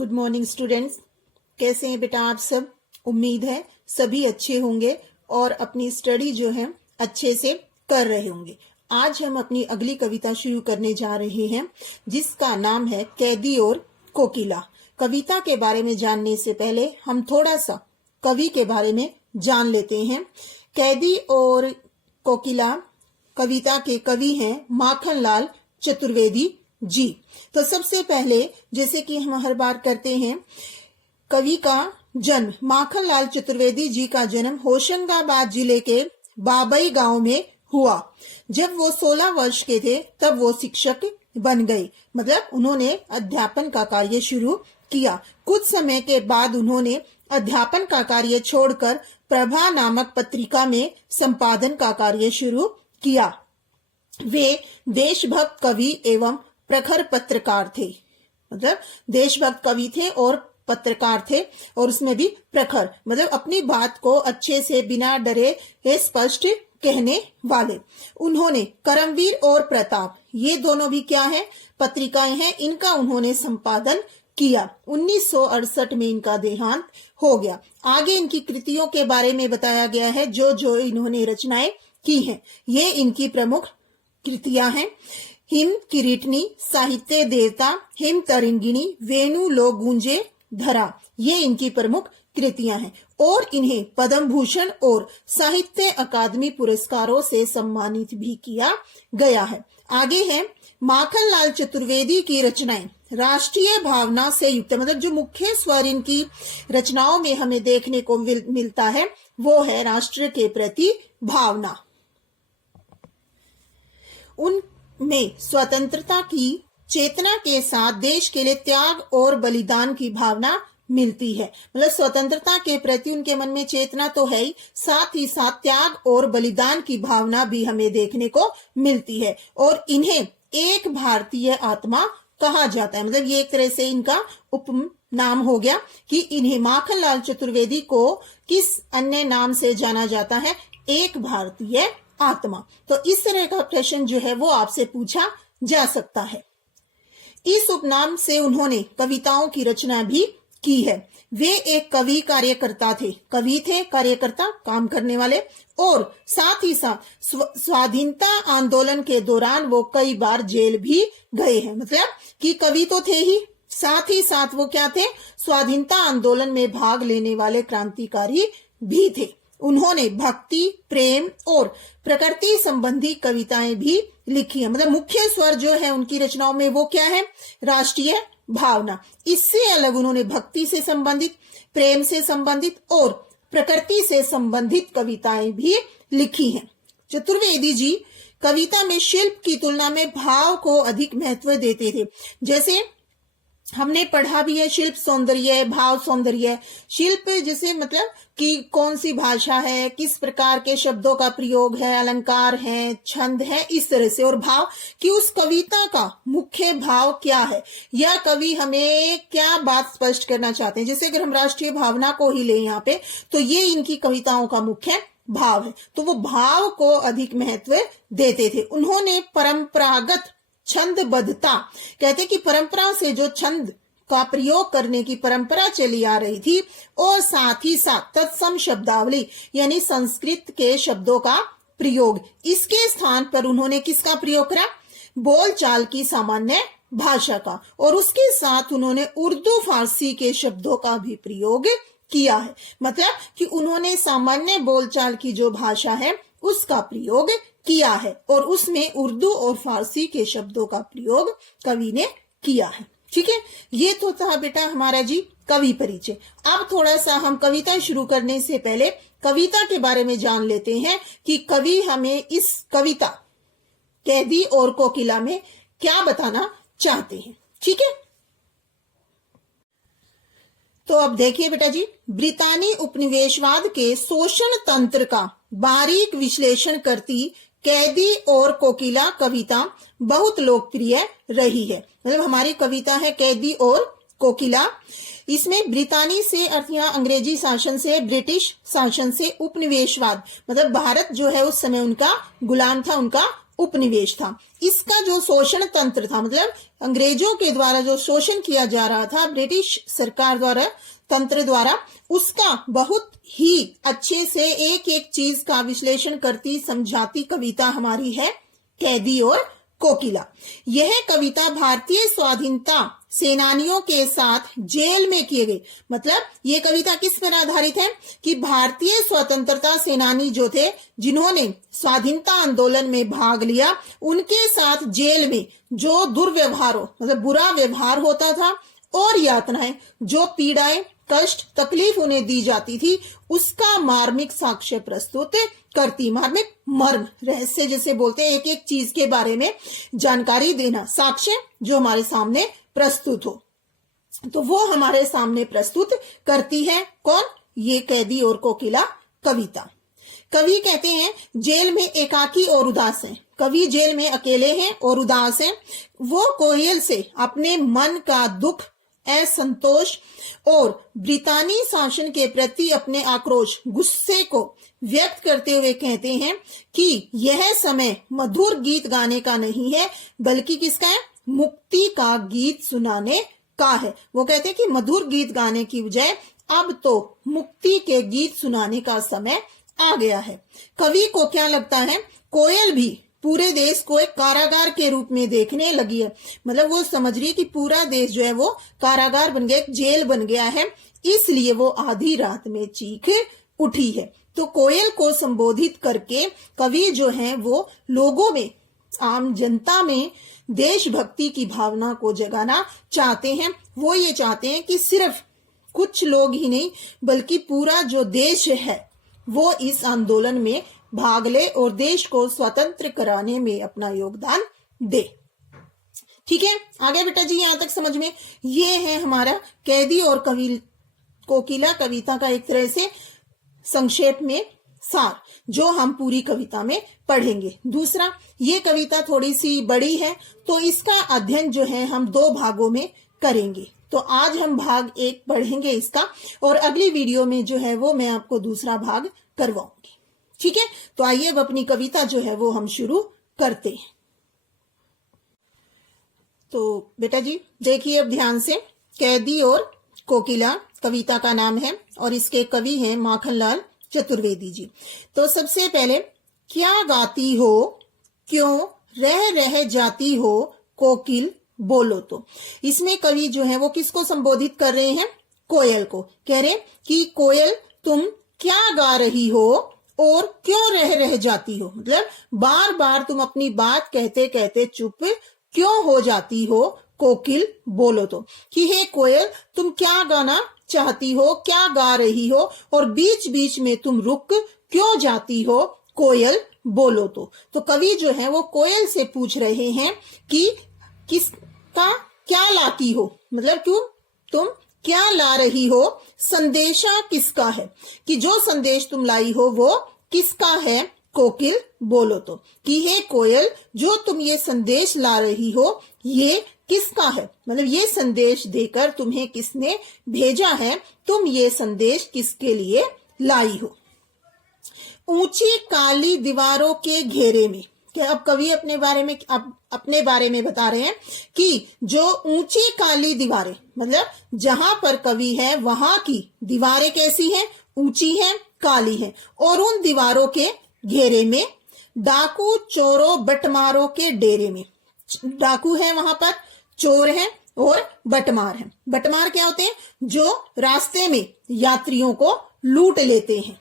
Good morning students. कैसे हैं बेटा आप सब? उम्मीद है सभी अच्छे होंगे और अपनी स्टडी जो है अच्छे से कर रहे होंगे। आज हम अपनी अगली कविता शुरू करने जा रहे हैं जिसका नाम है कैदी और कोकिला। कविता के बारे में जानने से पहले हम थोड़ा सा कवि के बारे में जान लेते हैं। कैदी और कोकिला कविता के कवि हैं माखनलाल चतुर्वेदी जी। तो सबसे पहले जैसे कि हम हर बार करते हैं, कवि का जन्म माखनलाल चतुर्वेदी जी का जन्म होशंगाबाद जिले के बाबई गांव में हुआ। जब वो 16 वर्ष के थे तब वो शिक्षक बन गए, मतलब उन्होंने अध्यापन का कार्य शुरू किया। कुछ समय के बाद उन्होंने अध्यापन का कार्य छोड़कर प्रभा नामक पत्रिका में संपादन का कार्य शुरू किया। वे देशभक्त कवि एवं प्रखर पत्रकार थे, मतलब देशभक्त कवि थे और पत्रकार थे, और उसमें भी प्रखर, मतलब अपनी बात को अच्छे से बिना डरे स्पष्ट कहने वाले। उन्होंने करमवीर और प्रताप, ये दोनों भी क्या है, पत्रिकाएं हैं, इनका उन्होंने संपादन किया। 1968 में इनका देहांत हो गया। आगे इनकी कृतियों के बारे में बताया गया है, जो इन्होंने रचनाएं की हैं। ये इनकी प्रमुख कृतियां हैं। हिम किरीटनी, साहित्य देवता, हिम तरंगिणी, वेणु लो गूंजे धरा, ये इनकी प्रमुख कृतियां हैं। और इन्हें पद्म भूषण और साहित्य अकादमी पुरस्कारों से सम्मानित भी किया गया है। आगे है माखनलाल चतुर्वेदी की रचनाएं राष्ट्रीय भावना से युक्त, मतलब जो मुख्य स्वर इनकी रचनाओं में हमें देखने को मिलता है वो है राष्ट्र के प्रति भावना। उनमें स्वतंत्रता की चेतना के साथ देश के लिए त्याग और बलिदान की भावना मिलती है। मतलब स्वतंत्रता के प्रति उनके मन में चेतना तो है ही साथ त्याग और बलिदान की भावना भी हमें देखने को मिलती है। और इन्हें एक भारतीय आत्मा कहा जाता है, मतलब ये एक तरह से इनका उपनाम हो गया कि इन्हें माखनलाल चतुर्वेदी को किस अन्य नाम से जाना जाता है, एक भारतीय आत्मा। तो इस तरह का प्रश्न जो है वो आपसे पूछा जा सकता है। इस उपनाम से उन्होंने कविताओं की रचना भी की है। वे एक कवि कार्यकर्ता थे, कवि थे कार्यकर्ता, काम करने वाले, और साथ ही साथ स्वाधीनता आंदोलन के दौरान वो कई बार जेल भी गए हैं। मतलब कि कवि तो थे ही, साथ ही साथ वो क्या थे, स्वाधीनता आंदोलन में भाग लेने वाले क्रांतिकारी भी थे। उन्होंने भक्ति, प्रेम और प्रकृति संबंधी कविताएं भी लिखी है। मतलब मुख्य स्वर जो है उनकी रचनाओं में वो क्या है, राष्ट्रीय भावना। इससे अलग उन्होंने भक्ति से संबंधित, प्रेम से संबंधित और प्रकृति से संबंधित कविताएं भी लिखी हैं। चतुर्वेदी जी कविता में शिल्प की तुलना में भाव को अधिक महत्व देते थे। जैसे हमने पढ़ा भी है, शिल्प सौंदर्य, भाव सौंदर्य। शिल्प जैसे मतलब कि कौन सी भाषा है, किस प्रकार के शब्दों का प्रयोग है, अलंकार है, छंद है, इस तरह से। और भाव कि उस कविता का मुख्य भाव क्या है, या कवि हमें क्या बात स्पष्ट करना चाहते हैं। जैसे अगर हम राष्ट्रीय भावना को ही लें यहाँ पे, तो ये इनकी कविताओं का मुख्य भाव है, तो वो भाव को अधिक महत्व देते थे। उन्होंने परंपरागत छंदबद्धता, कहते कि परंपरा से जो छंद का प्रयोग करने की परंपरा चली आ रही थी, और साथ ही साथ तत्सम शब्दावली यानी संस्कृत के शब्दों का प्रयोग, इसके स्थान पर उन्होंने किसका प्रयोग करा, बोलचाल की सामान्य भाषा का, और उसके साथ उन्होंने उर्दू फारसी के शब्दों का भी प्रयोग किया है। मतलब कि उन्होंने सामान्य बोलचाल की जो भाषा है उसका प्रयोग किया है, और उसमें उर्दू और फारसी के शब्दों का प्रयोग कवि ने किया है। ठीक है, ये तो था बेटा हमारा जी कवि परिचय। अब थोड़ा सा हम कविता शुरू करने से पहले कविता के बारे में जान लेते हैं कि कवि हमें इस कविता कैदी और कोकिला में क्या बताना चाहते हैं। ठीक है, तो अब देखिए बेटा जी, ब्रितानी उपनिवेशवाद के शोषण तंत्र का बारीक विश्लेषण करती कैदी और कोकिला कविता बहुत लोकप्रिय रही है। मतलब हमारी कविता है कैदी और कोकिला। इसमें ब्रितानी से अर्थ यहाँ अंग्रेजी शासन से, ब्रिटिश शासन से, उपनिवेशवाद मतलब भारत जो है उस समय उनका गुलाम था, उनका उपनिवेश था। इसका जो शोषण तंत्र था, मतलब अंग्रेजों के द्वारा जो शोषण किया जा रहा था ब्रिटिश सरकार द्वारा, तंत्र द्वारा, उसका बहुत ही अच्छे से एक एक चीज का विश्लेषण करती समझाती कविता हमारी है कैदी और कोकिला। यह कविता भारतीय स्वाधीनता सेनानियों के साथ जेल में किए गए, मतलब ये कविता किस पर आधारित है कि भारतीय स्वतंत्रता सेनानी जो थे जिन्होंने स्वाधीनता आंदोलन में भाग लिया, उनके साथ जेल में जो दुर्व्यवहार हो, मतलब बुरा व्यवहार होता था और यातनाएं, जो पीड़ाएं, कष्ट, तकलीफ उन्हें दी जाती थी, उसका मार्मिक साक्ष्य प्रस्तुत करती। मार्मिक मर्म, रहस्य जैसे बोलते हैं, एक एक चीज के बारे में जानकारी देना, साक्ष्य जो हमारे सामने प्रस्तुत हो, तो वो हमारे सामने प्रस्तुत करती है कौन? ये कैदी और कोकिला कविता। कवि कहते हैं जेल में एकाकी और उदास हैं। कवि जेल में अकेले हैं और उदास हैं। वो कोयल से अपने मन का दुख, असंतोष और ब्रितानी शासन के प्रति अपने आक्रोश, गुस्से को व्यक्त करते हुए कहते हैं कि यह समय मधुर गीत गाने का नहीं है, बल्कि किसका है? मुक्ति का गीत सुनाने का है। वो कहते हैं कि मधुर गीत गाने की बजाय अब तो मुक्ति के गीत सुनाने का समय आ गया है। कवि को क्या लगता है? कोयल भी पूरे देश को एक कारागार के रूप में देखने लगी है। मतलब वो समझ रही है कि पूरा देश जो है वो कारागार बन गया, एक जेल बन गया है, इसलिए वो आधी रात में चीख उठी है। तो कोयल को संबोधित करके कवि जो है वो लोगों में, आम जनता में देशभक्ति की भावना को जगाना चाहते हैं। वो ये चाहते हैं कि सिर्फ कुछ लोग ही नहीं, बल्कि पूरा जो देश है वो इस आंदोलन में भाग ले और देश को स्वतंत्र कराने में अपना योगदान दे। ठीक है, आगे बेटा जी यहां तक समझ में? ये है हमारा कैदी और कोकिला कविता का एक तरह से संक्षेप में सार, जो हम पूरी कविता में पढ़ेंगे। दूसरा, ये कविता थोड़ी सी बड़ी है, तो इसका अध्ययन जो है हम 2 भागों में करेंगे। तो आज हम भाग 1 पढ़ेंगे इसका, और अगली वीडियो में जो है वो मैं आपको दूसरा भाग करवाऊंगी। ठीक है, तो आइए अब अपनी कविता जो है वो हम शुरू करते हैं। तो बेटा जी देखिए अब ध्यान से, कैदी और कोकिला कविता का नाम है और इसके कवि हैं माखनलाल चतुर्वेदी जी। तो सबसे पहले, क्या गाती हो, क्यों रह रह जाती हो कोकिल बोलो तो। इसमें कवि जो है वो किसको संबोधित कर रहे हैं? कोयल को। कह रहे कि कोयल तुम क्या गा रही हो और क्यों रह रह जाती हो, मतलब बार बार तुम अपनी बात कहते कहते चुप क्यों हो जाती हो, कोकिल बोलो तो। कि हे कोयल तुम क्या गाना चाहती हो, क्या गा रही हो, और बीच बीच में तुम रुक क्यों जाती हो, कोयल बोलो तो। तो कवि जो है वो कोयल से पूछ रहे हैं कि किसका क्या लाती हो, मतलब क्यों तुम क्या ला रही हो, संदेशा किसका है, कि जो संदेश तुम लाई हो वो किसका है, कोकिल बोलो तो। कि हे कोयल जो तुम ये संदेश ला रही हो ये किसका है, मतलब ये संदेश देकर तुम्हें किसने भेजा है, तुम ये संदेश किसके लिए लाई हो। ऊंची काली दीवारों के घेरे में, क्या अब कवि अपने बारे में बता रहे हैं कि जो ऊंची काली दीवारें, मतलब जहां पर कवि है वहां की दीवारें कैसी हैं, ऊंची हैं, काली हैं, और उन दीवारों के घेरे में डाकू चोरों बटमारों के डेरे में, डाकू है वहां पर, चोर हैं और बटमार हैं। बटमार क्या होते हैं? जो रास्ते में यात्रियों को लूट लेते हैं।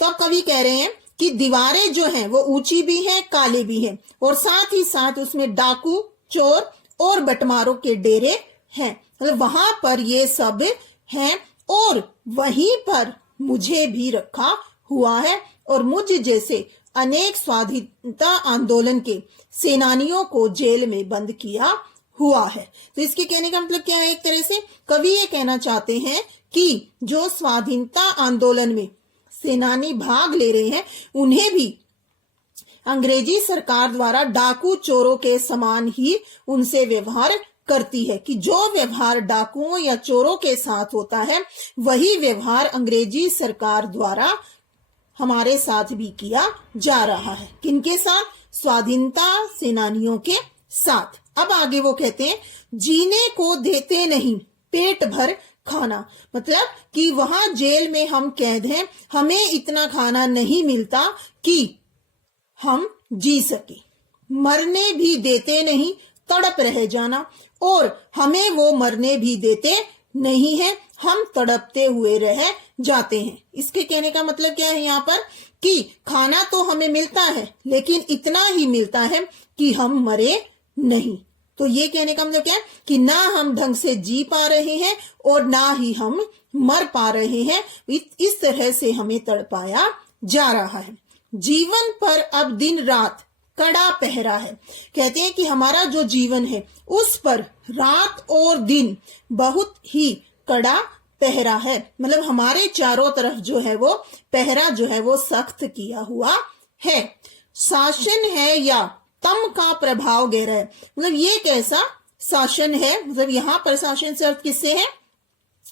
तो अब कवि कह रहे हैं कि दीवारें जो हैं वो ऊंची भी हैं, काले भी हैं, और साथ ही साथ उसमें डाकू, चोर और बटमारों के डेरे हैं, मतलब वहां पर ये सब हैं, और वहीं पर मुझे भी रखा हुआ है, और मुझ जैसे अनेक स्वाधीनता आंदोलन के सेनानियों को जेल में बंद किया हुआ है। तो इसके कहने का मतलब क्या है? एक तरह से कवि ये कहना चाहते हैं कि जो स्वाधीनता आंदोलन में सेनानी भाग ले रहे हैं उन्हें भी अंग्रेजी सरकार द्वारा डाकू चोरों के समान ही उनसे व्यवहार करती है, कि जो व्यवहार डाकुओं या चोरों के साथ होता है वही व्यवहार अंग्रेजी सरकार द्वारा हमारे साथ भी किया जा रहा है। किनके साथ? स्वाधीनता सेनानियों के साथ। अब आगे वो कहते हैं जीने को देते नहीं पेट भर खाना, मतलब कि वहां जेल में हम कैद हैं, हमें इतना खाना नहीं मिलता कि हम जी सके। मरने भी देते नहीं, तड़प रह जाना, और हमें वो मरने भी देते नहीं है, हम तड़पते हुए रह जाते हैं। इसके कहने का मतलब क्या है यहाँ पर कि खाना तो हमें मिलता है लेकिन इतना ही मिलता है कि हम मरे नहीं। तो ये कहने का मतलब क्या है कि ना हम ढंग से जी पा रहे हैं और ना ही हम मर पा रहे हैं, इस तरह से हमें तड़पाया जा रहा है। जीवन पर अब दिन रात कड़ा पहरा है। कहते हैं कि हमारा जो जीवन है उस पर रात और दिन बहुत ही कड़ा पहरा है, मतलब हमारे चारों तरफ जो है वो पहरा जो है वो सख्त किया हुआ है। शासन है या तम का प्रभाव गहरा है, मतलब ये कैसा शासन है, मतलब यहाँ पर शासन से अर्थ किससे है,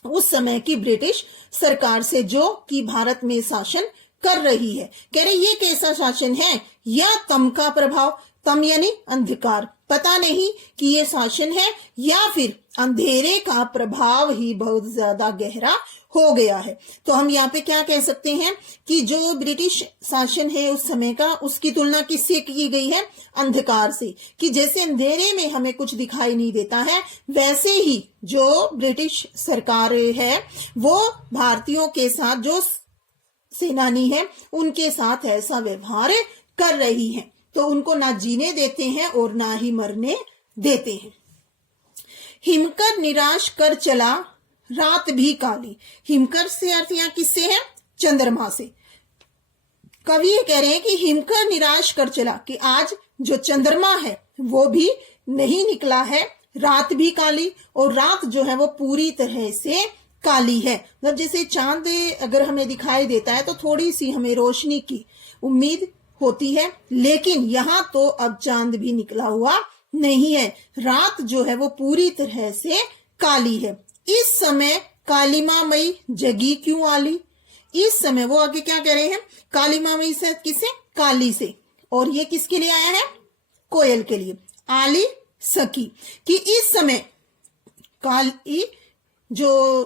उस समय की ब्रिटिश सरकार से जो कि भारत में शासन कर रही है। कह रहे ये कैसा शासन है, या तम का प्रभाव, तम यानी अंधकार, पता नहीं कि ये शासन है या फिर अंधेरे का प्रभाव ही बहुत ज्यादा गहरा हो गया है। तो हम यहाँ पे क्या कह सकते हैं कि जो ब्रिटिश शासन है उस समय का, उसकी तुलना किससे की गई है, अंधकार से, कि जैसे अंधेरे में हमें कुछ दिखाई नहीं देता है, वैसे ही जो ब्रिटिश सरकार है वो भारतीयों के साथ, जो सेनानी है उनके साथ ऐसा व्यवहार कर रही है। तो उनको ना जीने देते हैं और ना ही मरने देते हैं। हिमकर निराश कर चला रात भी काली। हिमकर से अर्थ यहाँ किससे है, चंद्रमा से। कवि कह रहे हैं कि हिमकर निराश कर चला, कि आज जो चंद्रमा है वो भी नहीं निकला है, रात भी काली, और रात जो है वो पूरी तरह से काली है। मतलब जैसे चांद अगर हमें दिखाई देता है तो थोड़ी सी हमें रोशनी की उम्मीद होती है, लेकिन यहाँ तो अब चांद भी निकला हुआ नहीं है, रात जो है वो पूरी तरह से काली है। इस समय कालिमा मई जगी क्यों आली। इस समय वो आगे क्या कह रहे हैं, कालिमा मई से किसे, काली से, और ये किसके लिए आया है, कोयल के लिए। आली सखी, कि इस समय काली जो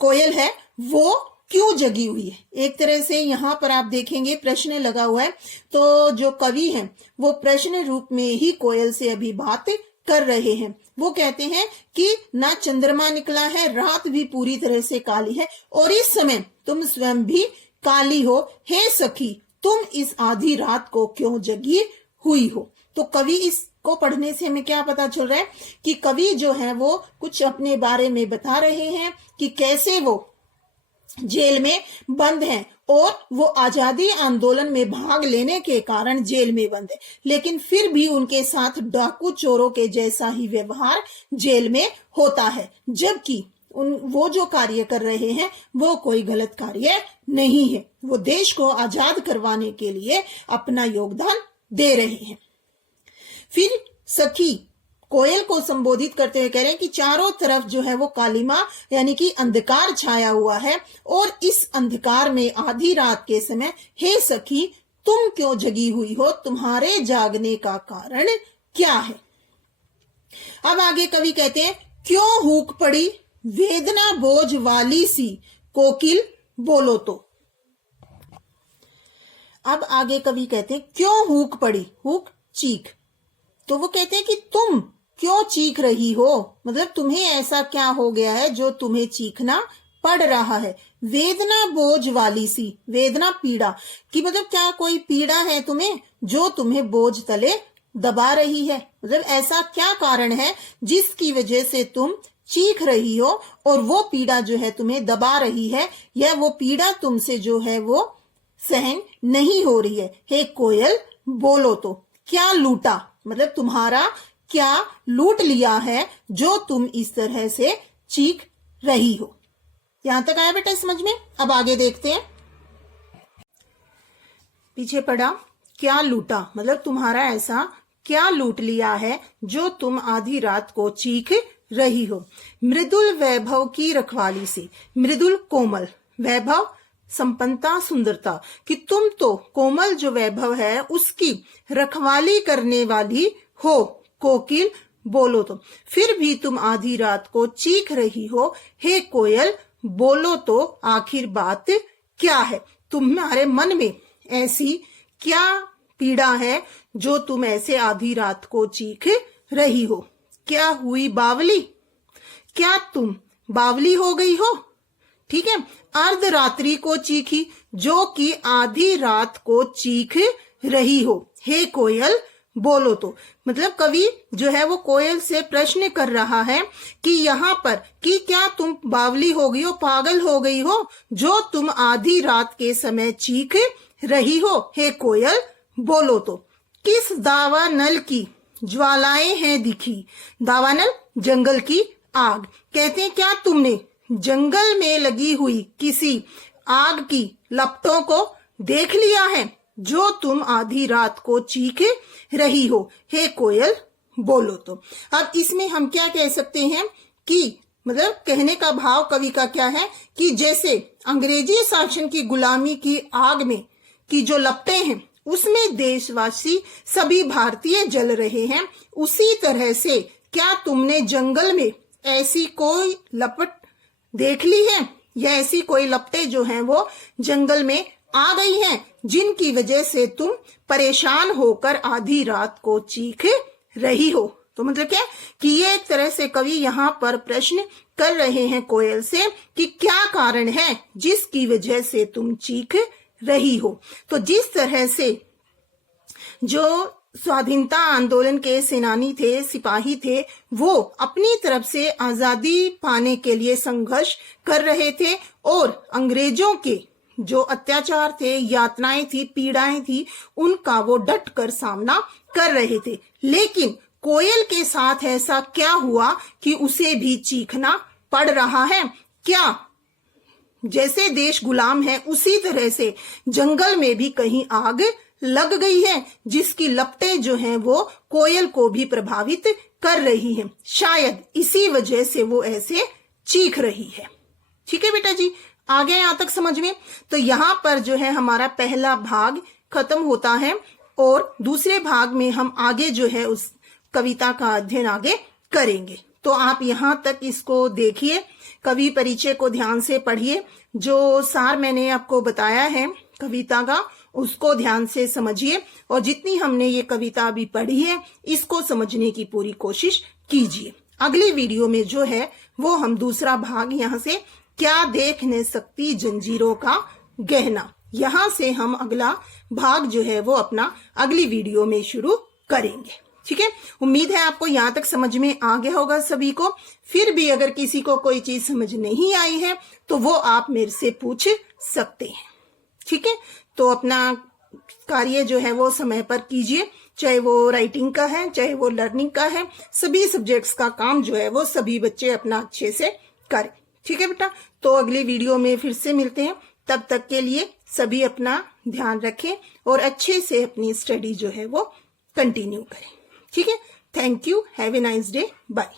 कोयल है वो क्यों जगी हुई है। एक तरह से यहाँ पर आप देखेंगे प्रश्न लगा हुआ है, तो जो कवि हैं वो प्रश्न रूप में ही कोयल से अभी बात कर रहे हैं। वो कहते हैं कि ना चंद्रमा निकला है, रात भी पूरी तरह से काली है, और इस समय तुम स्वयं भी काली हो, हे सखी तुम इस आधी रात को क्यों जगी हुई हो। तो कवि इसको पढ़ने से हमें क्या पता चल रहा है कि कवि जो है वो कुछ अपने बारे में बता रहे हैं कि कैसे वो जेल में बंद हैं और वो आजादी आंदोलन में भाग लेने के कारण जेल में बंद है, लेकिन फिर भी उनके साथ डाकू चोरों के जैसा ही व्यवहार जेल में होता है, जबकि वो जो कार्य कर रहे हैं वो कोई गलत कार्य नहीं है, वो देश को आजाद करवाने के लिए अपना योगदान दे रहे हैं। फिर सखी कोयल को संबोधित करते हुए कह रहे हैं कि चारों तरफ जो है वो कालिमा यानी कि अंधकार छाया हुआ है, और इस अंधकार में आधी रात के समय हे सखी तुम क्यों जगी हुई हो, तुम्हारे जागने का कारण क्या है। अब आगे कवि कहते हैं क्यों हुक पड़ी वेदना बोझ वाली सी कोकिल बोलो तो। अब आगे कवि कहते हैं क्यों हुक पड़ी, हुक चीख, तो वो कहते हैं कि तुम क्यों चीख रही हो, मतलब तुम्हें ऐसा क्या हो गया है जो तुम्हें चीखना पड़ रहा है। वेदना बोझ वाली सी, वेदना पीड़ा कि मतलब क्या कोई पीड़ा है तुम्हें जो तुम्हें बोझ तले दबा रही है, मतलब ऐसा क्या कारण है जिसकी वजह से तुम चीख रही हो और वो पीड़ा जो है तुम्हें दबा रही है, या वो पीड़ा तुमसे जो है वो सहन नहीं हो रही है। हे कोयल बोलो तो, क्या लूटा, मतलब तुम्हारा क्या लूट लिया है जो तुम इस तरह से चीख रही हो। यहां तक आया बेटा समझ में। अब आगे देखते हैं, पीछे पढ़ा क्या लूटा, मतलब तुम्हारा ऐसा क्या लूट लिया है जो तुम आधी रात को चीख रही हो। मृदुल वैभव की रखवाली से, मृदुल कोमल, वैभव संपन्नता सुंदरता, कि तुम तो कोमल जो वैभव है उसकी रखवाली करने वाली हो। कोकिल बोलो तो, फिर भी तुम आधी रात को चीख रही हो। हे कोयल बोलो तो, आखिर बात क्या है? तुम्हारे मन में ऐसी क्या पीड़ा है जो तुम ऐसे आधी रात को चीख रही हो? क्या हुई बावली? क्या तुम बावली हो गई हो? ठीक है, अर्धरात्रि को चीखी, जो कि आधी रात को चीख रही हो। हे कोयल बोलो तो, मतलब कवि जो है वो कोयल से प्रश्न कर रहा है कि यहाँ पर कि क्या तुम बावली हो गई हो, पागल हो गई हो, जो तुम आधी रात के समय चीख रही हो। हे कोयल बोलो तो, किस दावानल की ज्वालाएं हैं दिखी? दावानल जंगल की आग। कहते हैं क्या तुमने जंगल में लगी हुई किसी आग की लपटों को देख लिया है, जो तुम आधी रात को चीख रही हो? हे कोयल बोलो तो। अब इसमें हम क्या कह सकते हैं कि मतलब कहने का भाव कवि का क्या है कि जैसे अंग्रेजी शासन की गुलामी की आग में की जो लपटें हैं उसमें देशवासी सभी भारतीय जल रहे हैं, उसी तरह से क्या तुमने जंगल में ऐसी कोई लपट देख ली है, या ऐसी कोई लपटें जो हैं वो जंगल में आ गई हैं, जिनकी वजह से तुम परेशान होकर आधी रात को चीख रही हो? तो मतलब क्या कि ये एक तरह से कवि यहाँ पर प्रश्न कर रहे हैं कोयल से कि क्या कारण है जिसकी वजह से तुम चीख रही हो। तो जिस तरह से जो स्वाधीनता आंदोलन के सेनानी थे, सिपाही थे, वो अपनी तरफ से आजादी पाने के लिए संघर्ष कर रहे थे और अंग्रेजों के जो अत्याचार थे, यातनाएं थी, पीड़ाएं थी, उनका वो डट कर सामना कर रहे थे। लेकिन कोयल के साथ ऐसा क्या हुआ कि उसे भी चीखना पड़ रहा है? क्या जैसे देश गुलाम है उसी तरह से जंगल में भी कहीं आग लग गई है, जिसकी लपटें जो हैं वो कोयल को भी प्रभावित कर रही हैं। शायद इसी वजह से वो ऐसे चीख रही है। ठीक है बेटा जी, आ गया यहाँ तक समझ में? तो यहाँ पर जो है हमारा पहला भाग खत्म होता है और दूसरे भाग में हम आगे जो है उस कविता का अध्ययन आगे करेंगे। तो आप यहाँ तक इसको देखिए, कवि परिचय को ध्यान से पढ़िए, जो सार मैंने आपको बताया है कविता का उसको ध्यान से समझिए, और जितनी हमने ये कविता अभी पढ़ी है इसको समझने की पूरी कोशिश कीजिए। अगली वीडियो में जो है वो हम दूसरा भाग यहाँ से क्या देख न सकती जंजीरों का गहना, यहाँ से हम अगला भाग जो है वो अपना अगली वीडियो में शुरू करेंगे। ठीक है, उम्मीद है आपको यहाँ तक समझ में आ गया होगा सभी को। फिर भी अगर किसी को कोई चीज समझ नहीं आई है तो वो आप मेरे से पूछ सकते हैं। ठीक है, तो अपना कार्य जो है वो समय पर कीजिए, चाहे वो राइटिंग का है, चाहे वो लर्निंग का है, सभी सब्जेक्ट्स का काम जो है वो सभी बच्चे अपना अच्छे से करें। ठीक है बेटा, तो अगली वीडियो में फिर से मिलते हैं। तब तक के लिए सभी अपना ध्यान रखें और अच्छे से अपनी स्टडी जो है वो कंटिन्यू करें। ठीक है, thank you, have a nice day, bye.